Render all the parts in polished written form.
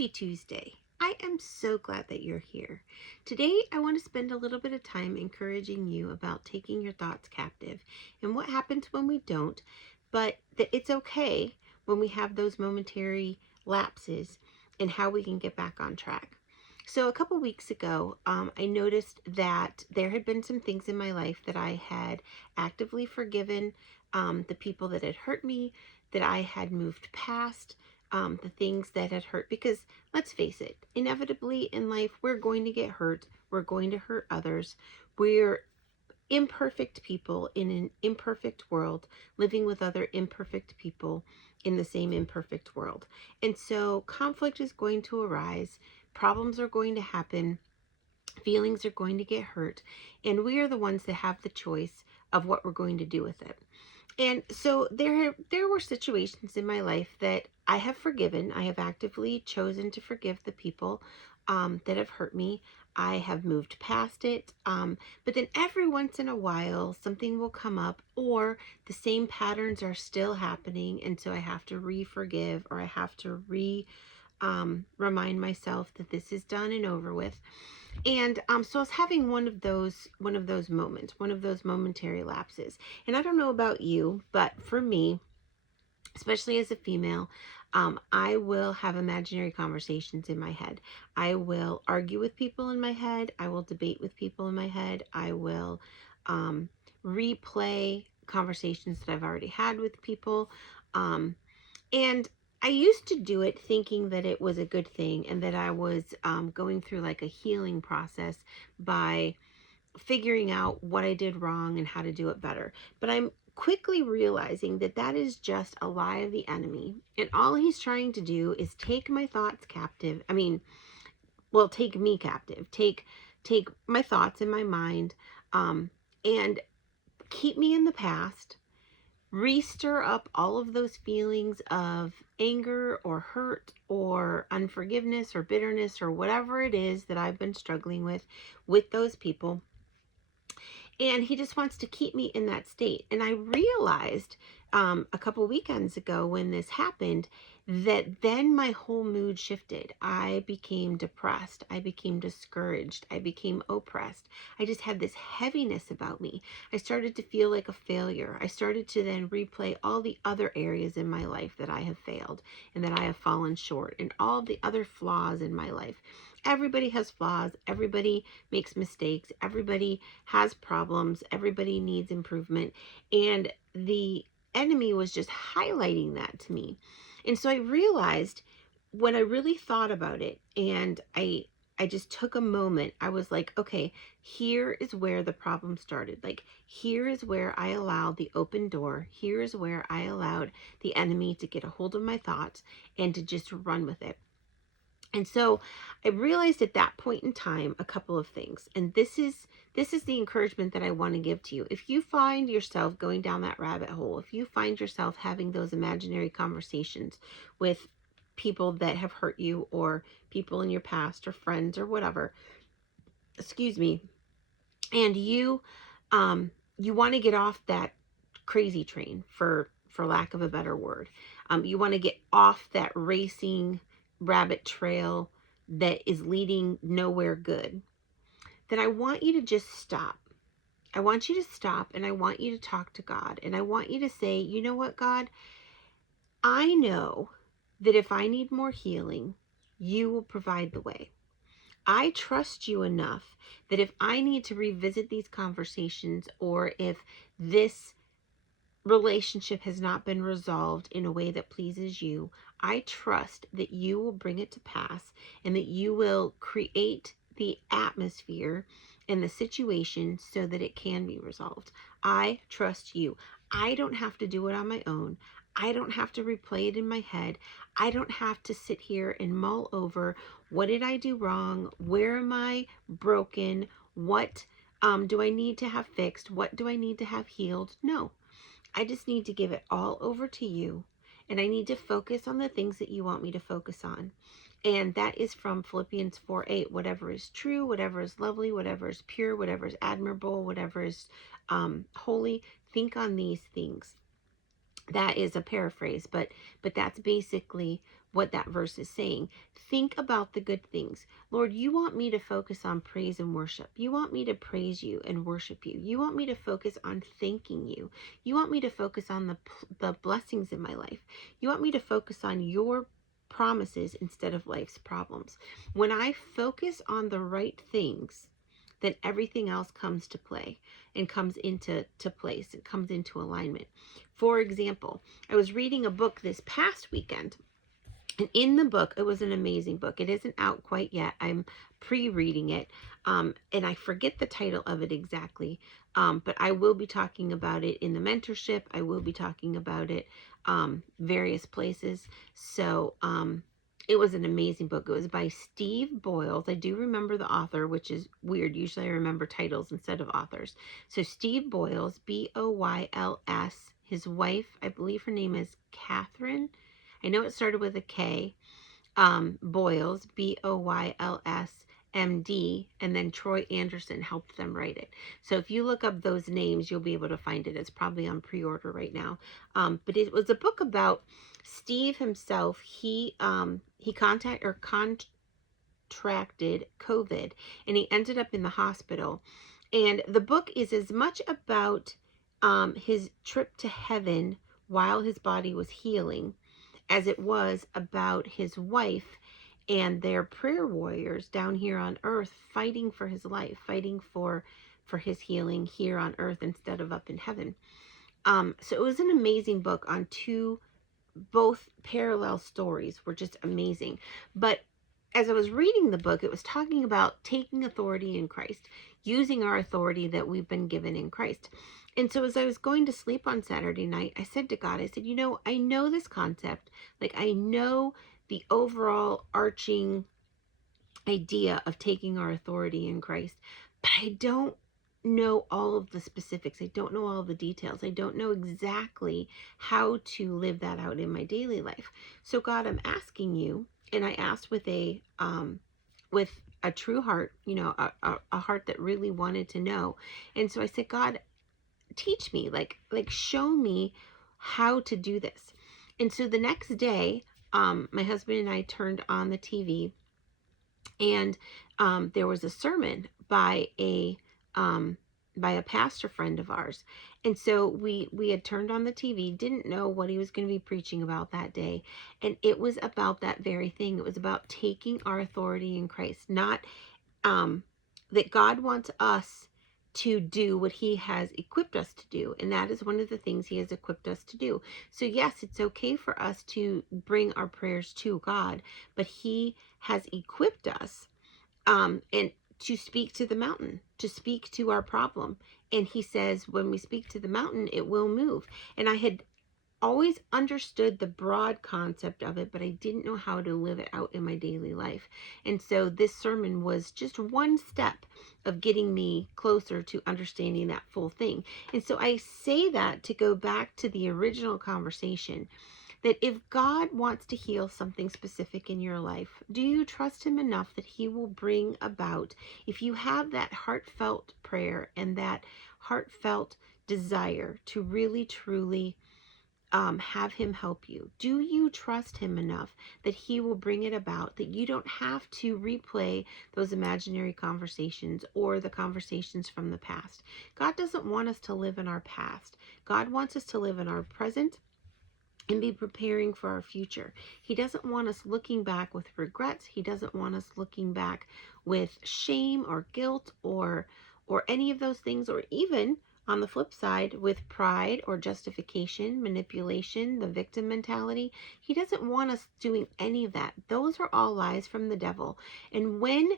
Happy Tuesday. I am so glad that you're here. Today, I want to spend a little bit of time encouraging you about taking your thoughts captive and what happens when we don't, but that it's okay when we have those momentary lapses and how we can get back on track. So, a couple weeks ago, I noticed that there had been some things in my life that I had actively forgiven, the people that had hurt me, that I had moved past, the things that had hurt. Because let's face it, inevitably in life, we're going to get hurt. We're going to hurt others. We're imperfect people in an imperfect world, living with other imperfect people in the same imperfect world. And so conflict is going to arise, problems are going to happen, feelings are going to get hurt, and we are the ones that have the choice of what we're going to do with it. And so there were situations in my life that I have forgiven. I have actively chosen to forgive the people that have hurt me. I have moved past it. But then every once in a while, something will come up, or the same patterns are still happening. And so I have to re-forgive, or I have to remind myself that this is done and over with. And so I was having one of those moments, one of those momentary lapses. And I don't know about you, but for me, especially as a female, I will have imaginary conversations in my head. I will argue with people in my head. I will debate with people in my head. I will um, replay conversations that I've already had with people. And I used to do it thinking that it was a good thing and that I was going through like a healing process by figuring out what I did wrong and how to do it better. But I'm quickly realizing that that is just a lie of the enemy. And all he's trying to do is take my thoughts captive. Take me captive. Take my thoughts in my mind and keep me in the past, re-stir up all of those feelings of anger or hurt or unforgiveness or bitterness or whatever it is that I've been struggling with those people. And he just wants to keep me in that state. And I realized a couple weekends ago when this happened that then my whole mood shifted. I became depressed. I became discouraged. I became oppressed. I just had this heaviness about me. I started to feel like a failure. I started to then replay all the other areas in my life that I have failed and that I have fallen short, and all the other flaws in my life. Everybody has flaws. Everybody makes mistakes. Everybody has problems. Everybody needs improvement. And the enemy was just highlighting that to me. And so I realized when I really thought about it, and I just took a moment, I was like, okay, here is where the problem started. Like, here is where I allowed the open door. Here is where I allowed the enemy to get a hold of my thoughts and to just run with it. And so I realized at that point in time a couple of things. And this is the encouragement that I want to give to you. If you find yourself going down that rabbit hole, if you find yourself having those imaginary conversations with people that have hurt you, or people in your past, or friends, or whatever, excuse me, and you want to get off that crazy train, for lack of a better word. You want to get off that racing rabbit trail that is leading nowhere good, then I want you to just stop. I want you to stop, and I want you to talk to God, and I want you to say, you know what, God, I know that if I need more healing, you will provide the way. I trust you enough that if I need to revisit these conversations, or if this relationship has not been resolved in a way that pleases you, I trust that you will bring it to pass, and that you will create the atmosphere and the situation so that it can be resolved. I trust you. I don't have to do it on my own. I don't have to replay it in my head. I don't have to sit here and mull over, what did I do wrong? Where am I broken? What do I need to have fixed? What do I need to have healed? No. I just need to give it all over to you, and I need to focus on the things that you want me to focus on. And that is from Philippians 4:8. Whatever is true, whatever is lovely, whatever is pure, whatever is admirable, whatever is holy, think on these things. That is a paraphrase, but that's basically what that verse is saying. Think about the good things. Lord, you want me to focus on praise and worship. You want me to praise you and worship you. You want me to focus on thanking you. You want me to focus on the blessings in my life. You want me to focus on your promises instead of life's problems. When I focus on the right things, then everything else comes to play and comes into place. It comes into alignment. For example, I was reading a book this past weekend, and in the book, it was an amazing book. It isn't out quite yet. I'm pre-reading it, and I forget the title of it exactly, but I will be talking about it in the mentorship. I will be talking about it various places. So it was an amazing book. It was by Steve Boyles. I do remember the author, which is weird. Usually I remember titles instead of authors. So Steve Boyles, Boyls. His wife, I believe her name is Catherine. I know it started with a K. Boyles, Boyls, MD, and then Troy Anderson helped them write it. So if you look up those names, you'll be able to find it. It's probably on pre-order right now. But it was a book about Steve himself. He contracted COVID, and he ended up in the hospital. And the book is as much about his trip to heaven while his body was healing as it was about his wife and their prayer warriors down here on earth fighting for his life, fighting for his healing here on earth instead of up in heaven. So it was an amazing book on both parallel stories were just amazing. But as I was reading the book, it was talking about taking authority in Christ, using our authority that we've been given in Christ. And so as I was going to sleep on Saturday night, I said to God, I said, I know this concept. Like, I know the overall arching idea of taking our authority in Christ, but I don't know all of the specifics. I don't know all of the details. I don't know exactly how to live that out in my daily life. So God, I'm asking you, and I asked with a true heart, a heart that really wanted to know. And so I said, God, teach me, like show me how to do this. And so the next day, my husband and I turned on the TV, and there was a sermon by a pastor friend of ours. And so we had turned on the TV, didn't know what he was going to be preaching about that day, and it was about that very thing. It was about taking our authority in Christ, not that God wants us to do what he has equipped us to do, and that is one of the things he has equipped us to do. So yes, it's okay for us to bring our prayers to God, but he has equipped us and to speak to the mountain, to speak to our problem. And he says when we speak to the mountain, it will move. And I had always understood the broad concept of it, but I didn't know how to live it out in my daily life. And so this sermon was just one step of getting me closer to understanding that full thing. And so I say that to go back to the original conversation, that if God wants to heal something specific in your life, do you trust him enough that he will bring about, if you have that heartfelt prayer and that heartfelt desire to really truly have him help you? Do you trust him enough that he will bring it about, that you don't have to replay those imaginary conversations or the conversations from the past? God doesn't want us to live in our past. God wants us to live in our present and be preparing for our future. He doesn't want us looking back with regrets. He doesn't want us looking back with shame or guilt or any of those things, or even on the flip side with pride or justification, manipulation, the victim mentality. He doesn't want us doing any of that. Those are all lies from the devil. And when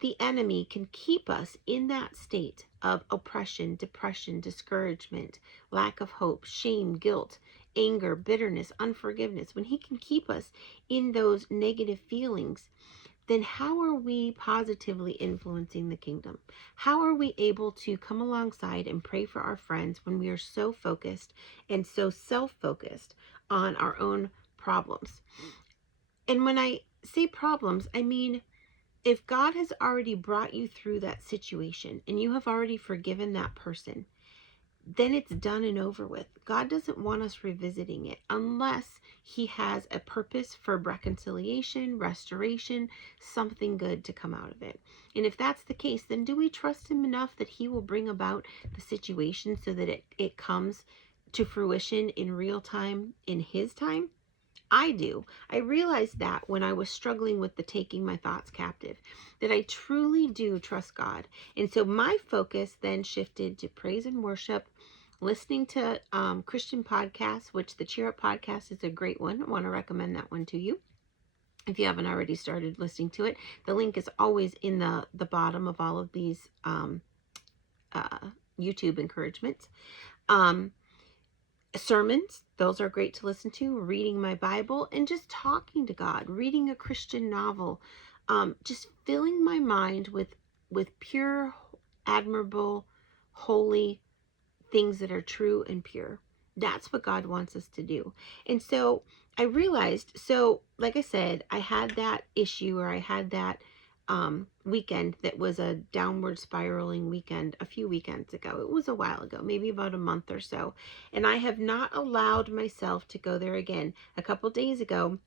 the enemy can keep us in that state of oppression, depression, discouragement, lack of hope, shame, guilt, anger, bitterness, unforgiveness, when he can keep us in those negative feelings, then how are we positively influencing the kingdom? How are we able to come alongside and pray for our friends when we are so focused and so self-focused on our own problems? And when I say problems, I mean, if God has already brought you through that situation and you have already forgiven that person, then it's done and over with. God doesn't want us revisiting it unless he has a purpose for reconciliation, restoration, something good to come out of it. And if that's the case, then do we trust him enough that he will bring about the situation so that it comes to fruition in real time, in his time? I do. I realized that when I was struggling with the taking my thoughts captive, that I truly do trust God. And so my focus then shifted to praise and worship, listening to Christian podcasts, which the Cheer Up podcast is a great one. I want to recommend that one to you. If you haven't already started listening to it, the link is always in the bottom of all of these YouTube encouragements. Sermons, those are great to listen to, reading my Bible, and just talking to God, reading a Christian novel, just filling my mind with pure, admirable, holy things that are true and pure. That's what God wants us to do. And so I realized, so like I said, I had that issue, or I had that weekend that was a downward spiraling weekend a few weekends ago. It was a while ago, maybe about a month or so. And I have not allowed myself to go there again. A couple days ago,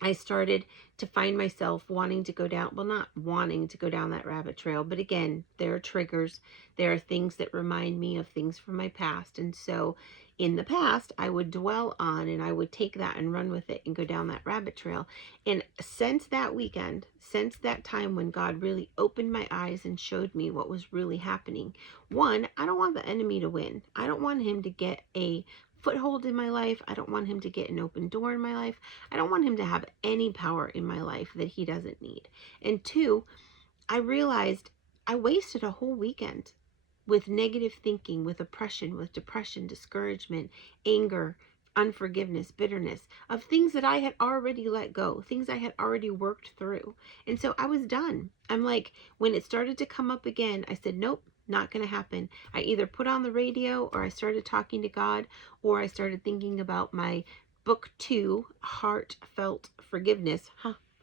I started to find myself wanting to go down, well, not wanting to go down that rabbit trail, but again, there are triggers. There are things that remind me of things from my past. And so in the past, I would dwell on and I would take that and run with it and go down that rabbit trail. And since that weekend, since that time when God really opened my eyes and showed me what was really happening, one, I don't want the enemy to win. I don't want him to get a foothold in my life. I don't want him to get an open door in my life. I don't want him to have any power in my life that he doesn't need. And two, I realized I wasted a whole weekend with negative thinking, with oppression, with depression, discouragement, anger, unforgiveness, bitterness, of things that I had already let go, things I had already worked through. And so I was done. I'm like, when it started to come up again, I said, nope, not going to happen. I either put on the radio, or I started talking to God, or I started thinking about my book 2, Heartfelt Forgiveness.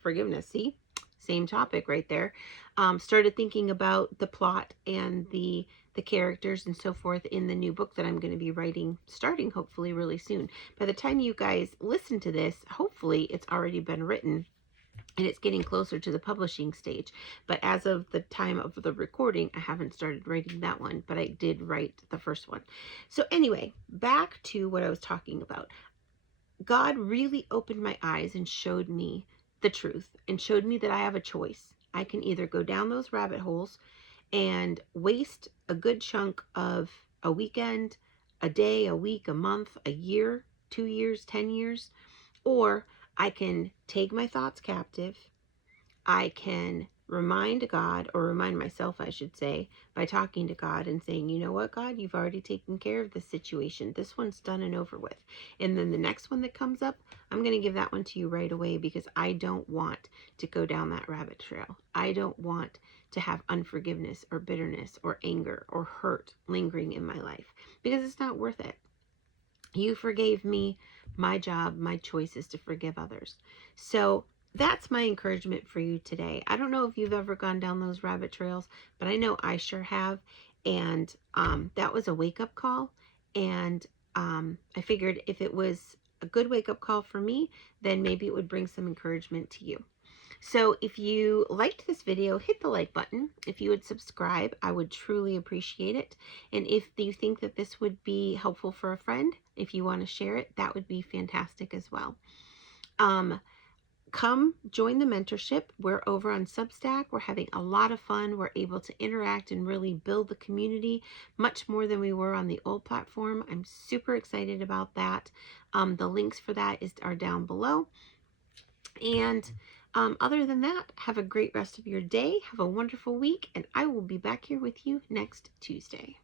Forgiveness, see? Same topic right there. Started thinking about the plot and the characters and so forth in the new book that I'm going to be writing, starting hopefully really soon. By the time you guys listen to this, hopefully it's already been written and it's getting closer to the publishing stage. But as of the time of the recording, I haven't started writing that one, but I did write the first one. So anyway, back to what I was talking about. God really opened my eyes and showed me the truth and showed me that I have a choice. I can either go down those rabbit holes and waste a good chunk of a weekend, a day, a week, a month, a year, 2 years, 10 years, or I can take my thoughts captive. I can remind God, or remind myself, I should say, by talking to God and saying, you know what, God, you've already taken care of this situation. This one's done and over with. And then the next one that comes up, I'm going to give that one to you right away, because I don't want to go down that rabbit trail. I don't want to have unforgiveness or bitterness or anger or hurt lingering in my life, because it's not worth it. You forgave me. My job, my choice is to forgive others. So that's my encouragement for you today. I don't know if you've ever gone down those rabbit trails, but I know I sure have. And that was a wake-up call. And I figured if it was a good wake-up call for me, then maybe it would bring some encouragement to you. So if you liked this video, hit the like button. If you would subscribe, I would truly appreciate it. And if you think that this would be helpful for a friend, if you want to share it, that would be fantastic as well. Come join the mentorship. We're over on Substack. We're having a lot of fun. We're able to interact and really build the community much more than we were on the old platform. I'm super excited about that. The links for that are down below. And other than that, have a great rest of your day. Have a wonderful week, and I will be back here with you next Tuesday.